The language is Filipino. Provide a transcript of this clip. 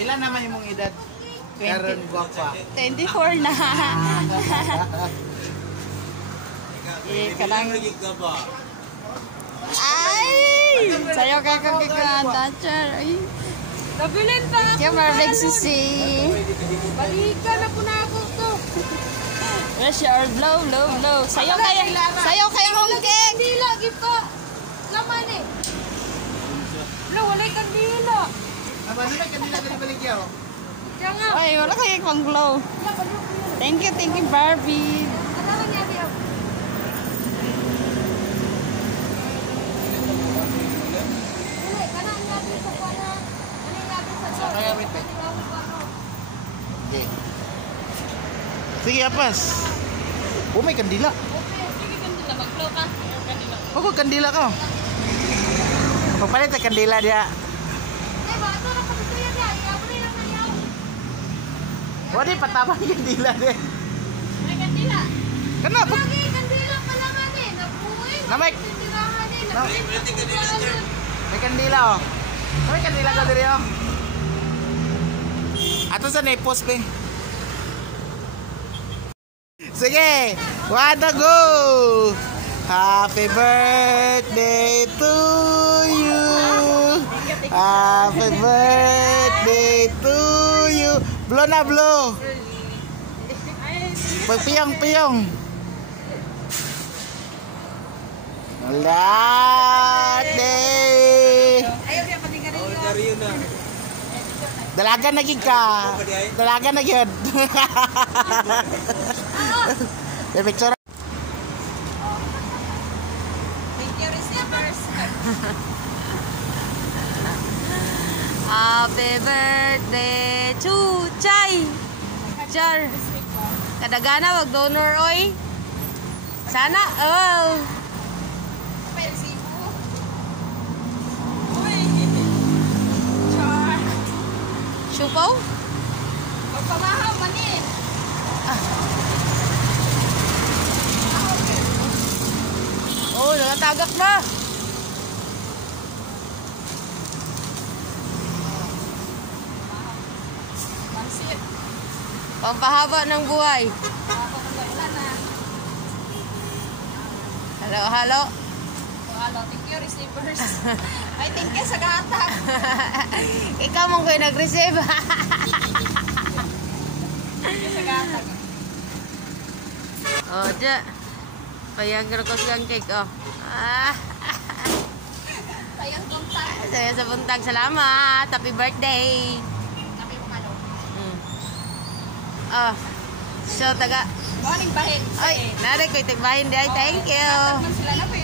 Ilan naman yung mong edad? Karon guwapa. 24 na. Kanang... Ay! Sayo ka kang Dutcher. Ay! Nabilin pa ako. Kaya marabig sisi. Balikan na po na ako to. Pressure, blow, blow, blow. Sayo kaya home cake. Hindi lagi pa. Laman eh. Wala, wala'y kandila. Aba, ano may kanila ka baligyaw? Kaya nga. Ay, wala kayo pang glow. Thank you, Barbie. Ano niya diyo? Wala, kanaan natin sa kwana. Kanaan natin sa kwana. Kaya wait. Okay. Sige, apas. Oh, may kandila. Sige, kandila. Mag-glow ka. Ako, kandila ka. Pagpalit na kandila dia. Eh, ba? Ito na pati siya diya. Iyaw na yung nayaw. Wadi patama yung kandila dia. May kandila. Kenapa? Lagi kandila pa naman eh. Nabuhay. Namay. Tindirahan eh. May kandila oh. May kandila ka diri oh. Ato sa nepos pe. Sige, wanna go. Happy birthday to you. Happy birthday to you. Blow na blow. Pagpiyong-piyong. Birthday. Dalaga na gid ka. Dalaga na gyud. Picture. Happy birthday to Chay. Char. Kadagana wag donor oy. Sana oh. Chupaw? Pagpamahaw man eh. Oh, nakatagak na. Pansit. Pampahaba ng buhay. Hello, hello. Hello, thank you, receivers. Ay, thank you sa gatag. Ikaw mong kayo nag-receive. Thank you sa gatag. Oh, dyan. Payag ko siyang cake, oh. Sayang buntag. Saya sa buntag. Salamat. Happy birthday. Kami mo malo. Oh. So, taga. Morning bahin. Ay, naray ko itigbahin di ay. Thank you. Man sila na po